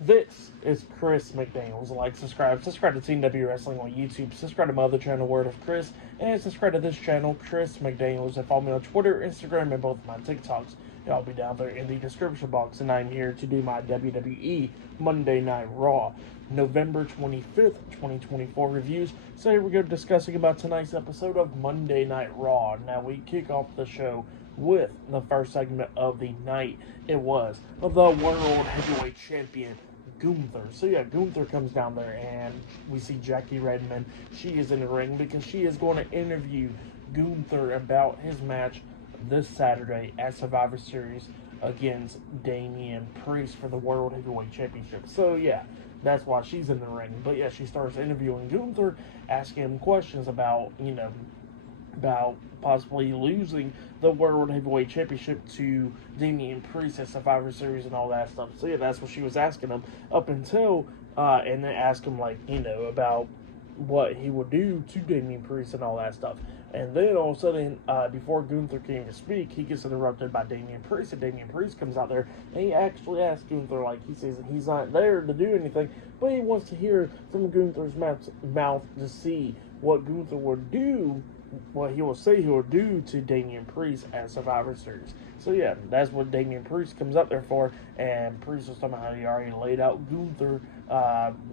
This is Chris McDaniels. Like, subscribe to Team W Wrestling on YouTube, subscribe to my other channel, Word of Chris, and subscribe to this channel, Chris McDaniels, and follow me on Twitter, Instagram, and both my TikToks. I'll be down there in the description box, and I'm here to do my WWE Monday Night Raw, November 25th, 2024 reviews. So here we go discussing about tonight's episode of Monday Night Raw. Now we kick off the show with the first segment of the night. It was the World Heavyweight Champion, Gunther. So yeah, Gunther comes down there and we see Jackie Redmond. She is in the ring because she is going to interview Gunther about his match this Saturday at Survivor Series against Damian Priest for the World Heavyweight Championship. So yeah, that's why she's in the ring. But yeah, she starts interviewing Gunther, asking him questions about, about possibly losing the World Heavyweight Championship to Damian Priest at Survivor Series and all that stuff. So yeah, that's what she was asking him up until, and then ask him about what he would do to Damian Priest and all that stuff. And then all of a sudden, before Gunther came to speak, he gets interrupted by Damian Priest, and Damian Priest comes out there, and he actually asks Gunther, he says he's not there to do anything, but he wants to hear from Gunther's mouth to see what Gunther would do, what he will say he will do to Damian Priest at Survivor Series. So yeah, that's what Damian Priest comes up there for, and Priest was talking about how he already laid out Gunther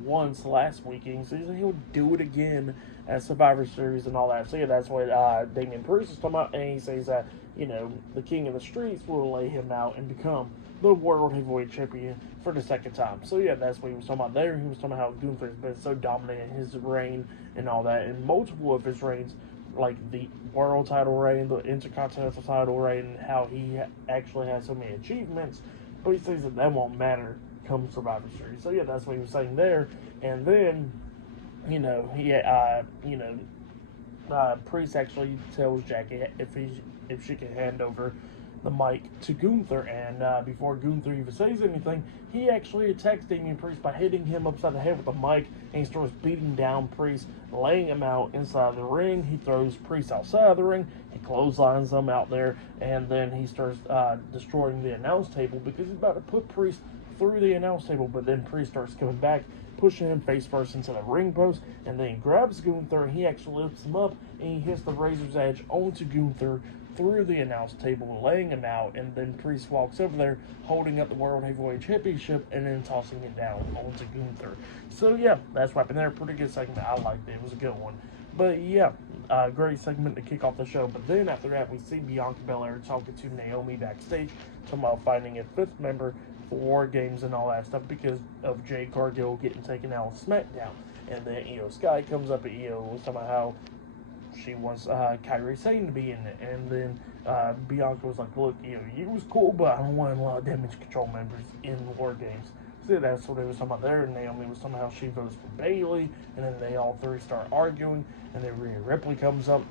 once last week, and he says he'll do it again at Survivor Series and all that. So yeah, that's what Damian Priest is talking about, and he says that, the King of the Streets will lay him out and become the World Heavyweight Champion for the second time. So yeah, that's what he was talking about there. He was talking about how Gunther's been so dominant in his reign and all that, and multiple of his reigns, like the world title reign, the intercontinental title reign, and how he actually has so many achievements, but he says that won't matter come Survivor Series. So yeah, that's what he was saying there. And then, Priest actually tells Jackie if she can hand over the mic to Gunther, and before Gunther even says anything, he actually attacks Damian Priest by hitting him upside the head with the mic, and he starts beating down Priest, laying him out inside the ring. He throws Priest outside of the ring, he clotheslines him out there, and then he starts destroying the announce table because he's about to put Priest through the announce table, but then Priest starts coming back, pushing him face first into the ring post, and then he grabs Gunther, and he actually lifts him up, and he hits the razor's edge onto Gunther through the announce table, laying him out, and then Priest walks over there, holding up the World Heavyweight Championship, and then tossing it down onto Gunther. So yeah, that's what happened there. Pretty good segment. I liked it. It was a good one. But yeah, great segment to kick off the show. But then after that, we see Bianca Belair talking to Naomi backstage, talking about finding a fifth member for War Games and all that stuff because of Jade Cargill getting taken out on SmackDown. And then Sky comes up and was talking about how she wants Kairi Sane to be in it, and then Bianca was like, "Look, you was cool, but I don't want a lot of Damage Control members in the War Games." So that's what they was talking about there. And Naomi was talking about how she votes for Bayley, and then they all three start arguing, and then Rhea Ripley comes up.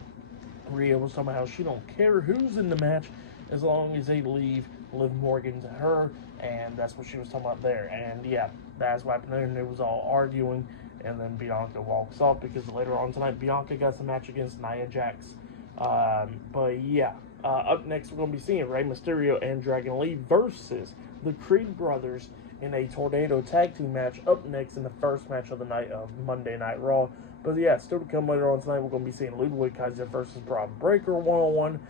Rhea was talking about how she don't care who's in the match as long as they leave Liv Morgan to her, and that's what she was talking about there. And yeah, that's what happened there, and it was all arguing. And then Bianca walks off because later on tonight, Bianca got the match against Nia Jax. But yeah, up next we're going to be seeing Rey Mysterio and Dragon Lee versus the Creed Brothers in a Tornado Tag Team match. Up next in the first match of the night of Monday Night Raw. But yeah, still to come later on tonight, we're going to be seeing Ludwig Kaiser versus Braun Breaker one-on-one.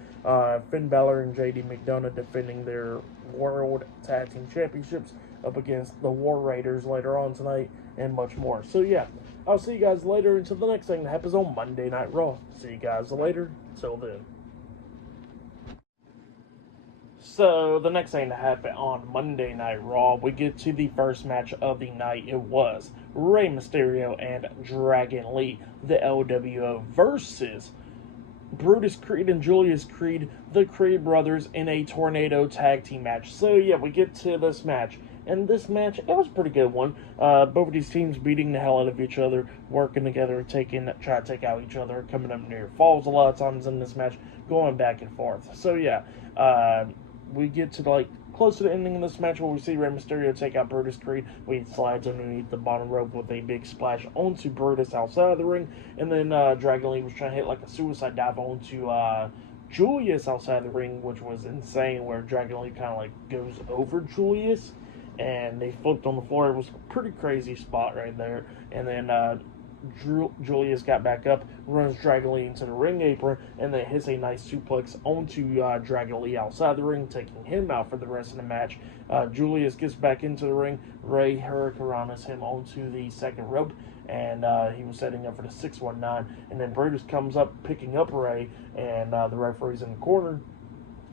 Finn Balor and JD McDonough defending their World Tag Team Championships up against the War Raiders later on tonight, and much more. So yeah, I'll see you guys later until the next thing that happens on Monday Night Raw. See you guys later. Till then. So the next thing that happened on Monday Night Raw, we get to the first match of the night. It was Rey Mysterio and Dragon Lee, the LWO, versus Brutus Creed and Julius Creed, the Creed brothers, in a Tornado Tag Team match. So yeah, we get to this match. And this match, it was a pretty good one. Both of these teams beating the hell out of each other, working together, trying to take out each other, coming up near falls a lot of times in this match, going back and forth. So yeah, we get to close to the ending of this match where we see Rey Mysterio take out Brutus Creed. He slides underneath the bottom rope with a big splash onto Brutus outside of the ring, and then Dragon Lee was trying to hit a suicide dive onto Julius outside the ring, which was insane, where Dragon Lee kind of goes over Julius, and they flipped on the floor. It was a pretty crazy spot right there. And then Julius got back up, runs Dragon Lee into the ring apron, and then hits a nice suplex onto Dragon Lee outside the ring, taking him out for the rest of the match. Julius gets back into the ring. Ray Hurricanrana's him onto the second rope, and he was setting up for the 619. And then Brutus comes up, picking up Ray, and the referee's in the corner.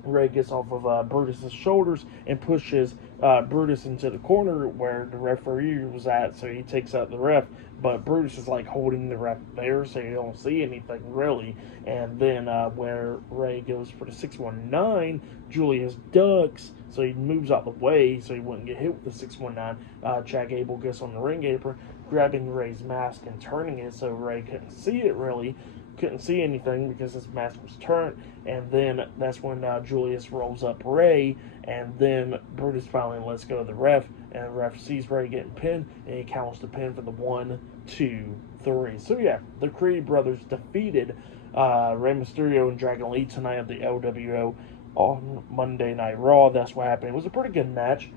Ray gets off of Brutus's shoulders and pushes Brutus into the corner where the referee was at, so he takes out the ref. But Brutus is like holding the ref there, so you don't see anything really. And then where Ray goes for the 619, Julius ducks, so he moves out the way so he wouldn't get hit with the 619. Chad Gable gets on the ring apron, grabbing Ray's mask and turning it so Ray couldn't see it really. Couldn't see anything because his mask was turned, and then that's when Julius rolls up Ray, and then Brutus finally lets go of the ref, and the ref sees Ray getting pinned, and he counts the pin for the 1, 2, 3. So yeah, the Creed brothers defeated Rey Mysterio and Dragon Lee tonight at the LWO on Monday Night Raw. That's what happened. It was a pretty good match.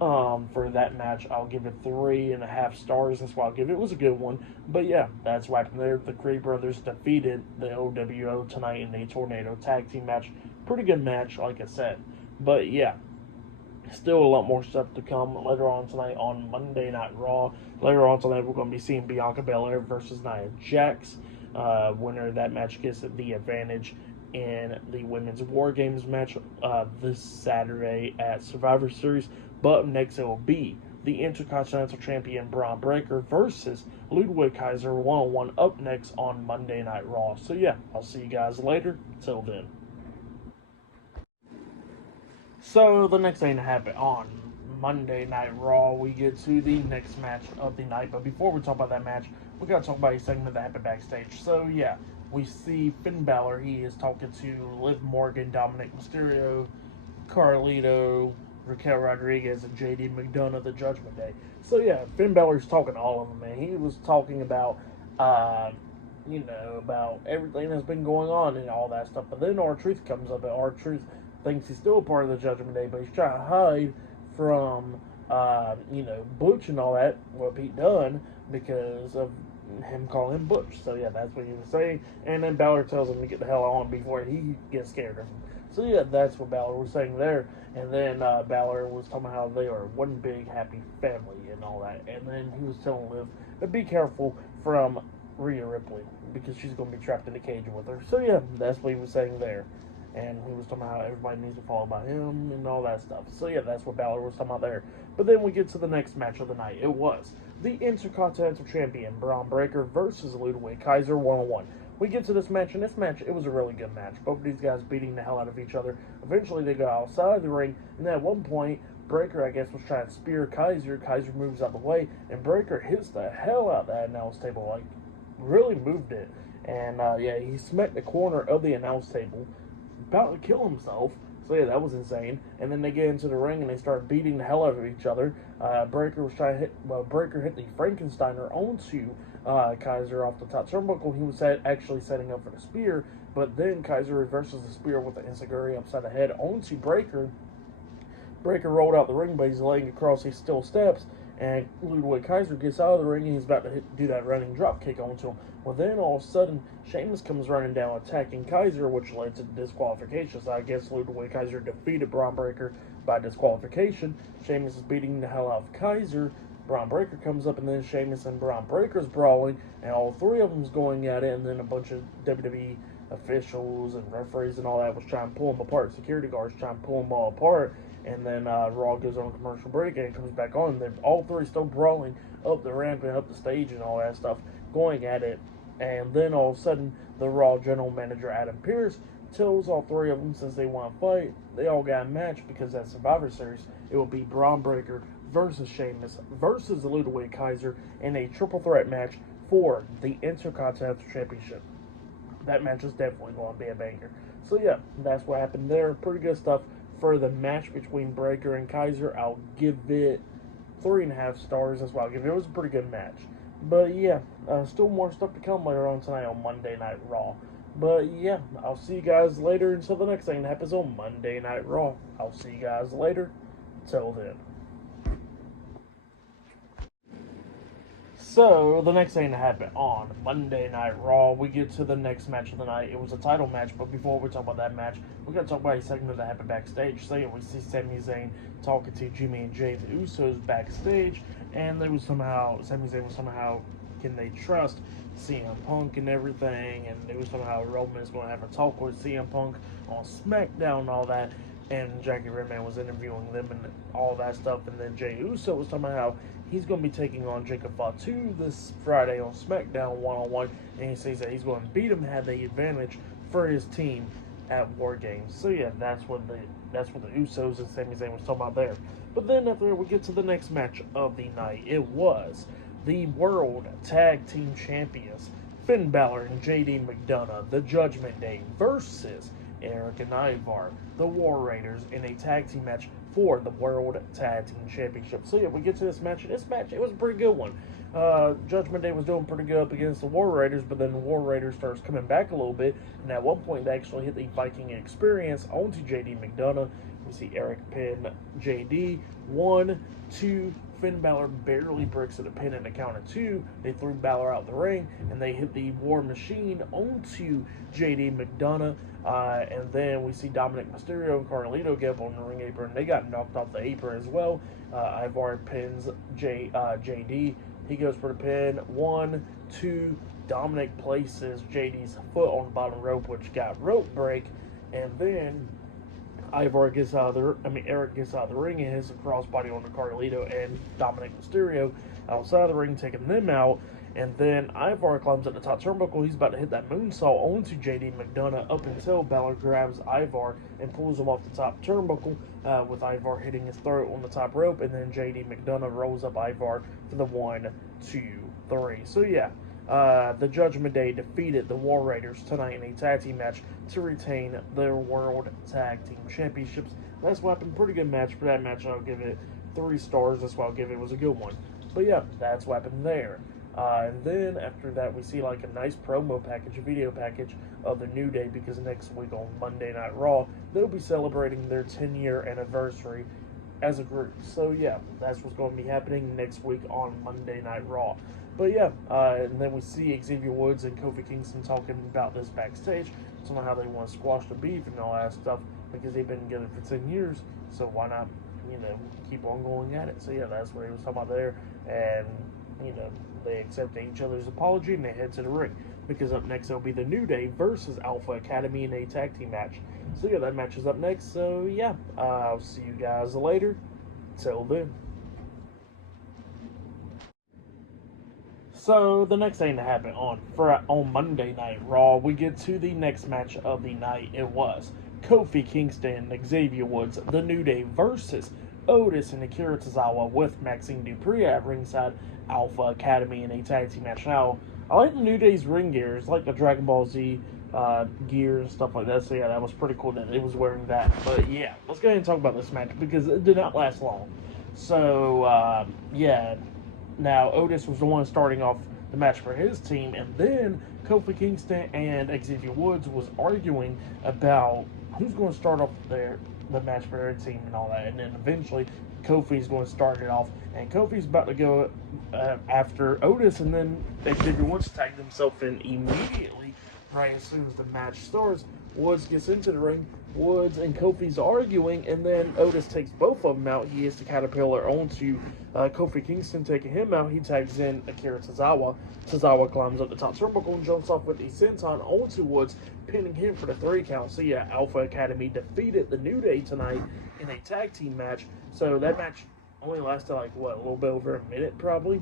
For that match, I'll give it 3.5 stars. That's what I'll give it. It was a good one. But yeah, that's what happened there. The Creed brothers defeated the OWO tonight in a Tornado tag team match. Pretty good match, like I said. But yeah, still a lot more stuff to come later on tonight on Monday Night Raw. Later on tonight, we're going to be seeing Bianca Belair versus Nia Jax. Winner of that match gets the advantage in the Women's War Games match this Saturday at Survivor Series. But up next, it will be the Intercontinental Champion Braun Breaker versus Ludwig Kaiser one-on-one up next on Monday Night Raw. So yeah, I'll see you guys later. Till then. So the next thing to happen on Monday Night Raw, we get to the next match of the night. But before we talk about that match, we got to talk about a segment that happened backstage. So yeah, we see Finn Balor. He is talking to Liv Morgan, Dominic Mysterio, Carlito, Raquel Rodriguez, and JD McDonough, the Judgment Day. So yeah, Finn Balor's talking to all of them, man. He was talking about, about everything that's been going on and all that stuff. But then R-Truth comes up, and R-Truth thinks he's still a part of the Judgment Day, but he's trying to hide from, Butch and all that, what Pete done, because of him calling him Butch. So yeah, that's what he was saying. And then Balor tells him to get the hell on before he gets scared of him. So yeah, that's what Balor was saying there. And then Balor was talking about how they are one big happy family and all that. And then he was telling Liv to be careful from Rhea Ripley because she's going to be trapped in a cage with her. So yeah, that's what he was saying there. And he was talking about how everybody needs to follow by him and all that stuff. So yeah, that's what Balor was talking about there. But then we get to the next match of the night. It was the Intercontinental Champion Braun Breaker versus Ludwig Kaiser one-on-one. We get to this match, and this match, it was a really good match. Both of these guys beating the hell out of each other. Eventually, they go outside the ring, and then at one point, Breaker, I guess, was trying to spear Kaiser. Kaiser moves out the way, and Breaker hits the hell out of that announce table, like, really moved it. And, he smacked the corner of the announce table, about to kill himself. So, yeah, that was insane. And then they get into the ring, and they start beating the hell out of each other. Breaker was trying to Breaker hit the Frankensteiner onto Kaiser off the top turnbuckle. He was actually setting up for the spear, but then Kaiser reverses the spear with the enziguri upside the head onto Breaker. Breaker rolled out the ring, but he's laying across his steel steps, and Ludwig Kaiser gets out of the ring, and he's about to do that running drop kick onto him. Well, then all of a sudden, Sheamus comes running down, attacking Kaiser, which led to disqualification. So I guess Ludwig Kaiser defeated Braun Breaker by disqualification. Sheamus is beating the hell out of Kaiser. Braun Breaker comes up, and then Sheamus and Braun Breaker's brawling, and all three of them's going at it, and then a bunch of WWE officials and referees and all that was trying to pull them apart. Security guards trying to pull them all apart, and then Raw goes on a commercial break, and it comes back on, and they're all three still brawling up the ramp and up the stage and all that stuff, going at it. And then all of a sudden, the Raw general manager, Adam Pearce, tells all three of them, since they want to fight, they all got a match, because at Survivor Series, it will be Braun Breaker versus Sheamus versus Ludwig Kaiser in a triple threat match for the Intercontinental Championship. That match is definitely going to be a banger. So yeah, that's what happened there. Pretty good stuff for the match between Breaker and Kaiser. I'll give it 3.5 stars. That's what I'll give it. It was a pretty good match. But yeah, still more stuff to come later on tonight on Monday Night Raw. But yeah, I'll see you guys later until the next thing that happens on Monday Night Raw. I'll see you guys later. Till then. So, the next thing that happened on Monday Night Raw, we get to the next match of the night. It was a title match, but before we talk about that match, we're going to talk about a segment that happened backstage. So, yeah, we see Sami Zayn talking to Jimmy and Jay, the Usos, backstage, and Sami Zayn was somehow, can they trust CM Punk and everything, and they was somehow Roman is going to have a talk with CM Punk on SmackDown and all that, and Jackie Redman was interviewing them and all that stuff, and then Jey Uso was talking about how he's going to be taking on Jacob Fatu this Friday on SmackDown one-on-one, and he says that he's going to beat him, have the advantage for his team at War Games. So yeah, that's what the Usos and Sami Zayn was talking about there. But then after we get to the next match of the night, it was the World Tag Team Champions Finn Balor and JD McDonough, the Judgment Day, versus Eric and Ivar, the War Raiders, in a tag team match for the World Tag Team Championship. So yeah, we get to this match. This match, it was a pretty good one. Judgment Day was doing pretty good up against the War Raiders, but then the War Raiders starts coming back a little bit, and at one point they actually hit the Viking Experience onto JD McDonough. We see Eric pin JD. 1, 2, Finn Balor barely breaks it a pin in the count of 2. They threw Balor out the ring, and they hit the War Machine onto JD McDonough. And then we see Dominic Mysterio and Carlito get up on the ring apron. They got knocked off the apron as well. Ivar pins JD. He goes for the pin. 1, 2. Dominic places JD's foot on the bottom rope, which got rope break. And then Eric gets out of the ring and hits a crossbody on the Carlito and Dominic Mysterio outside of the ring, taking them out. And then Ivar climbs up the top turnbuckle. He's about to hit that moonsault onto JD McDonough up until Balor grabs Ivar and pulls him off the top turnbuckle, with Ivar hitting his throat on the top rope. And then JD McDonough rolls up Ivar for the 1, 2, 3. So yeah, the Judgment Day defeated the War Raiders tonight in a tag team match to retain their World Tag Team Championships. That's what happened. Pretty good match. For that match, I'll give it 3 stars. That's why I'll give it. It was a good one. But yeah, that's what happened there. And then after that, we see like a nice promo package, a video package of the New Day, because next week on Monday Night Raw, they'll be celebrating their 10-year anniversary as a group. So yeah, that's what's going to be happening next week on Monday Night Raw. But yeah, and then we see Xavier Woods and Kofi Kingston talking about this backstage, talking about how they want to squash the beef and all that stuff, because they've been together for 10 years, so why not, keep on going at it. So yeah, that's what he was talking about there, and, they accept each other's apology and they head to the ring, because up next it'll be the New Day versus Alpha Academy in a tag team match. So yeah, that match is up next. So yeah, I'll see you guys later. Till then. So the next thing that happened on Monday Night Raw, we get to the next match of the night. It was Kofi Kingston and Xavier Woods, the New Day versus Otis and Akira Tozawa, with Maxine Dupree at ringside, Alpha Academy in a tag team match. Now, I like the New Day's ring gear. It's like the Dragon Ball Z gear and stuff like that. So yeah, that was pretty cool that it was wearing that. But yeah, let's go ahead and talk about this match, because it did not last long. So yeah, now Otis was the one starting off the match for his team, and then Kofi Kingston and Xavier Woods was arguing about who's going to start off the match for their team and all that. And then eventually Kofi's going to start it off, and Kofi's about to go after Otis, and then Xavier Woods tagged himself in immediately right as soon as the match starts. Woods gets into the ring. Woods and Kofi's arguing, and then Otis takes both of them out. He hits the caterpillar onto Kofi Kingston, taking him out. He tags in Akira Tozawa. Tozawa climbs up the top turnbuckle and jumps off with the senton onto Woods, pinning him for the 3 count. So yeah, Alpha Academy defeated the New Day tonight in a tag team match. So that match only lasted like, a little bit over a minute probably.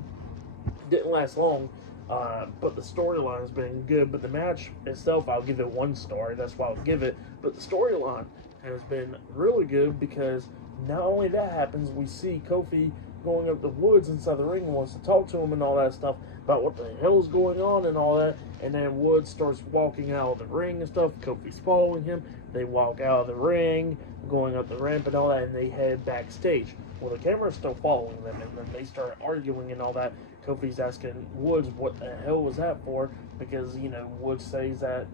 Didn't last long. But the storyline has been good. But the match itself, I'll give it 1 star. That's why I'll give it. But the storyline has been really good, because not only that happens, we see Kofi going up the Woods inside the ring and wants to talk to him and all that stuff. about what the hell's going on and all that. And then Woods starts walking out of the ring and stuff. Kofi's following him. They walk out of the ring, going up the ramp and all that, and they head backstage. Well, the camera's still following them, and then they start arguing and all that. Kofi's asking Woods what the hell was that for, because, Woods says that,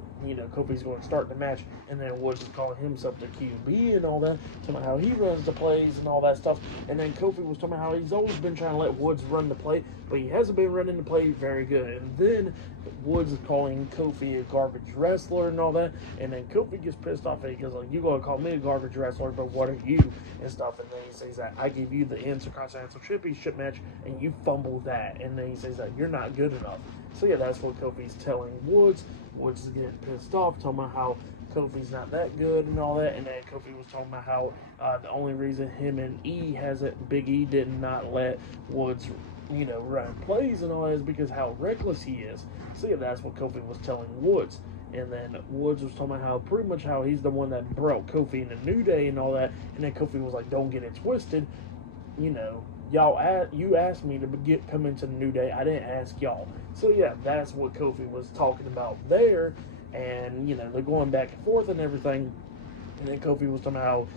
Kofi's going to start the match, and then Woods is calling himself the QB and all that, talking about how he runs the plays and all that stuff. And then Kofi was talking about how he's always been trying to let Woods run the play, but he hasn't been running the play very good. And then Woods is calling Kofi a garbage wrestler and all that, and then Kofi gets pissed off at it because, you're going to call me a garbage wrestler, but what are you? And stuff. And then he says that I gave you the Intercontinental Championship match, and you fumbled that. And then he says that you're not good enough. So yeah, that's what Kofi's telling Woods. Woods is getting pissed off, talking about how Kofi's not that good and all that. And then Kofi was talking about how the only reason him and Big E did not let Woods, run plays and all that is because how reckless he is. So yeah, that's what Kofi was telling Woods. And then Woods was talking about how he's the one that brought Kofi in the New Day and all that. And then Kofi was like, don't get it twisted. You asked me to come into the New Day. I didn't ask y'all. So yeah, that's what Kofi was talking about there. And, they're going back and forth and everything. And then Kofi was talking about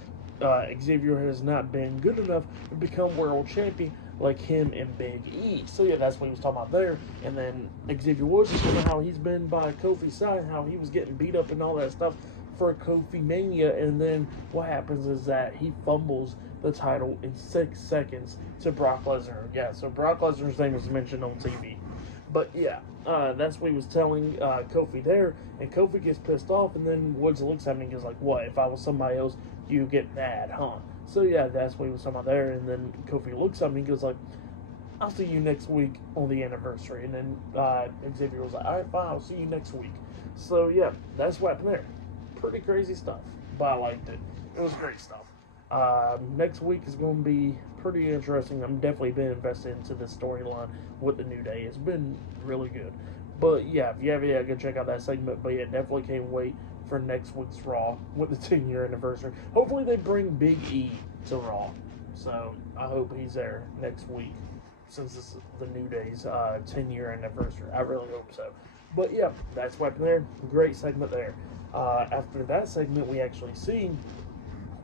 how Xavier has not been good enough to become world champion like him and Big E. So yeah, that's what he was talking about there. And then Xavier Woods was talking about how he's been by Kofi's side, how he was getting beat up and all that stuff for Kofi Mania. And then what happens is that he fumbles the title in 6 seconds to Brock Lesnar. Yeah, so Brock Lesnar's name was mentioned on TV. But yeah, that's what he was telling Kofi there. And Kofi gets pissed off, and then Woods looks at me and goes like, what, if I was somebody else, you get mad, huh? So yeah, that's what he was talking about there. And then Kofi looks at me and goes like, I'll see you next week on the anniversary. And then Xavier was like, all right, fine, I'll see you next week. So yeah, that's what happened there. Pretty crazy stuff, but I liked it. It was great stuff. Next week is going to be pretty interesting. I'm definitely been invested into this storyline with the New Day. It's been really good. But yeah, if you have go check out that segment. But yeah, definitely can't wait for next week's Raw with the 10-year anniversary. Hopefully they bring Big E to Raw. So I hope he's there next week since it's the New Day's 10-year anniversary. I really hope so. But yeah, that's what happened there. Great segment there. After that segment, we actually see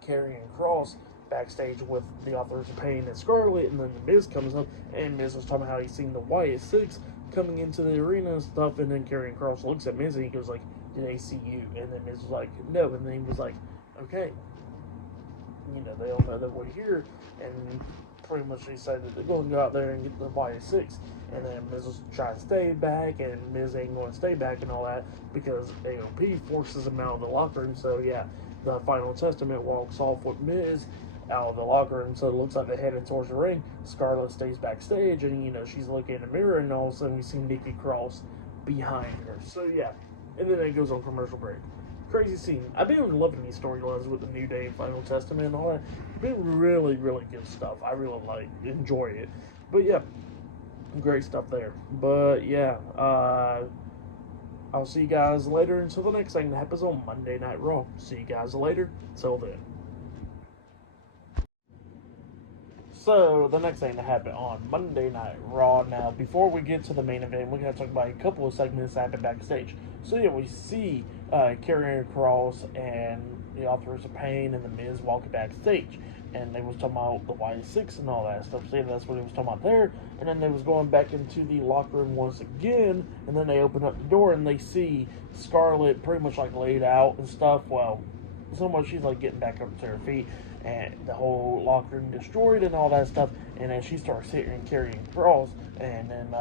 Karrion Kross backstage with the Authors of Pain and Scarlett, and then the Miz comes up, and Miz was talking about how he's seen the Wyatt Six coming into the arena and stuff, and then Karrion Kross looks at Miz and he goes like, did they see you? And then Miz was like, no, and then he was like, okay, they all know that we're here, and pretty much they said that they're going to go out there and get the Wyatt Six, and then Miz was trying to stay back, and Miz ain't going to stay back and all that, because AOP forces him out of the locker room. So yeah, the Final Testament walks off with Miz out of the locker room, so it looks like they're headed towards the ring. Scarlett stays backstage, and she's looking in the mirror, and all of a sudden we see Nikki Cross behind her. So yeah, and then it goes on commercial break. Crazy scene. I've been loving these storylines with the New Day, Final Testament, and all that. It's been really, really good stuff. I really enjoy it. But yeah, great stuff there. But yeah, I'll see you guys later until the next thing that happens on Monday Night Raw. See you guys later. Till then. So, the next thing that happened on Monday Night Raw. Now, before we get to the main event, we're going to talk about a couple of segments that happened backstage. So, yeah, we see Karrion Kross and the Authors of Pain and the Miz walking backstage. And they was talking about the Wyatt Six and all that stuff. So, yeah, that's what he was talking about there. And then they was going back into the locker room once again. And then they open up the door and they see Scarlett pretty much laid out and stuff. Well, so much she's getting back up to her feet. And the whole locker room destroyed and all that stuff. And then she starts hitting Karrion Kross. And then,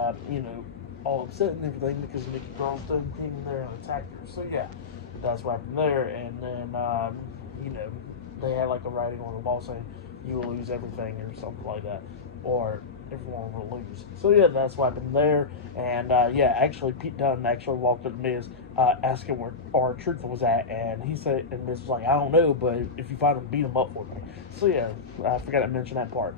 all upset and everything because Nikki Cross done came in there and attacked her. So, yeah, that's what happened there. And then, they had a writing on the wall saying, you will lose everything or something like that. Or everyone will lose. So, yeah, that's what happened there. And, actually, Pete Dunne actually walked up to Miz asking where our Truth was at. And he said, and Miz was like, I don't know, but if you find him, beat him up for me. So, yeah, I forgot to mention that part.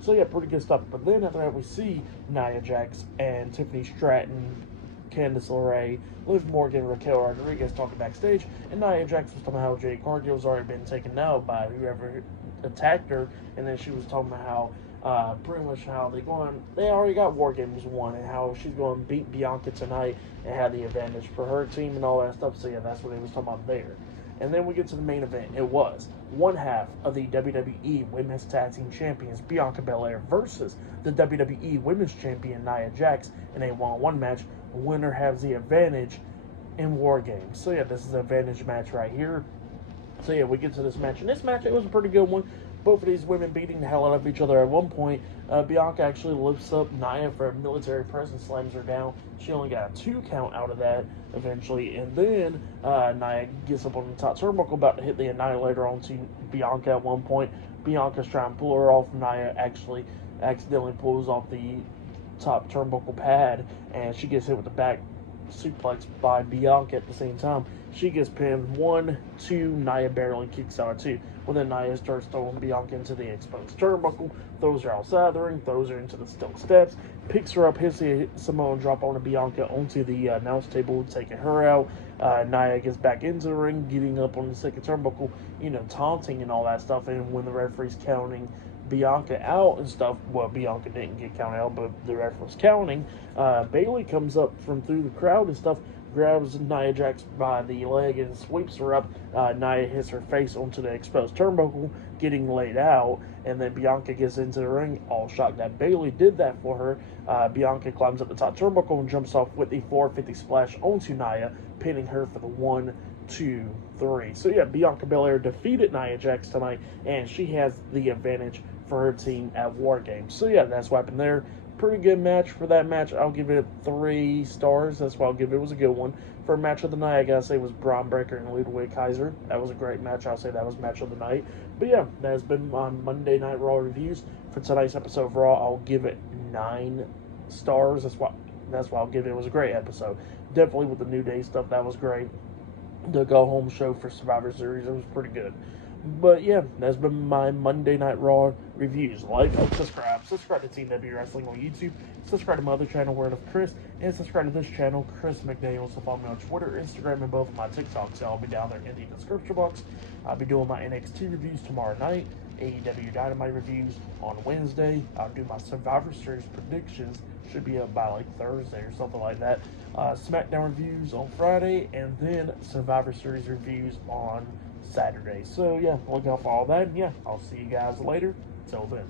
So, yeah, pretty good stuff. But then after that, we see Nia Jax and Tiffany Stratton, Candice LeRae, Liv Morgan, Raquel Rodriguez talking backstage. And Nia Jax was talking about how Jade Cargill's already been taken out by whoever attacked her. And then she was talking about how Pretty much how they already got War Games won, and how she's going to beat Bianca tonight and have the advantage for her team and all that stuff. So yeah, that's what he was talking about there. And then we get to the main event. It was one half of the WWE Women's Tag Team Champions, Bianca Belair, versus the WWE Women's Champion, Nia Jax, in a one-on-one match. The winner has the advantage in War Games. So yeah, this is an advantage match right here. So yeah, we get to this match. And this match, it was a pretty good one. Both of these women beating the hell out of each other at one point. Bianca actually lifts up Nia for a military press and slams her down. She only got a 2 count out of that eventually. And then Nia gets up on the top turnbuckle, about to hit the Annihilator onto Bianca at one point. Bianca's trying to pull her off. Nia actually accidentally pulls off the top turnbuckle pad, and she gets hit with the back suplex by Bianca at the same time. She gets pinned 1, 2, Nia barely kicks out at 2. Well, then Nia starts throwing Bianca into the exposed turnbuckle, throws her outside the ring, throws her into the steel steps, picks her up, hits the Samoan drop on Bianca onto the announce table, taking her out. Nia gets back into the ring, getting up on the second turnbuckle, taunting and all that stuff. And when the referee's counting Bianca out and stuff, well, Bianca didn't get counted out, but the ref was counting. Bayley comes up from through the crowd and stuff, grabs Nia Jax by the leg and sweeps her up. Nia hits her face onto the exposed turnbuckle, getting laid out, and then Bianca gets into the ring, all shocked that Bayley did that for her. Bianca climbs up the top turnbuckle and jumps off with the 450 splash onto Nia, pinning her for the 1, 2, 3. So yeah, Bianca Belair defeated Nia Jax tonight, and she has the advantage for her team at War Games. So yeah, that's what happened there. Pretty good match. For that match, I'll give it 3 stars. That's what I'll give it. It was a good one. For match of the night, I gotta say it was Braun Breaker and Ludwig Kaiser. That was a great match. I'll say that was match of the night. But yeah, that has been my Monday Night Raw reviews. For tonight's episode of Raw, I'll give it 9 stars. That's what I'll give it. It was a great episode. Definitely with the New Day stuff, that was great. The go home show for Survivor Series, it was pretty good. But yeah, that's been my Monday Night Raw reviews. Like, subscribe to Team W Wrestling on YouTube, subscribe to my other channel, Word of Chris, and subscribe to this channel, Chris McDaniels. So follow me on Twitter, Instagram, and both of my TikToks. So I'll be down there in the description box. I'll be doing my NXT reviews tomorrow night, AEW Dynamite reviews on Wednesday. I'll do my Survivor Series predictions. Should be up by like Thursday or something like that. SmackDown reviews on Friday, and then Survivor Series reviews on Saturday. So yeah, look out for all that. And yeah, I'll see you guys later. Till then.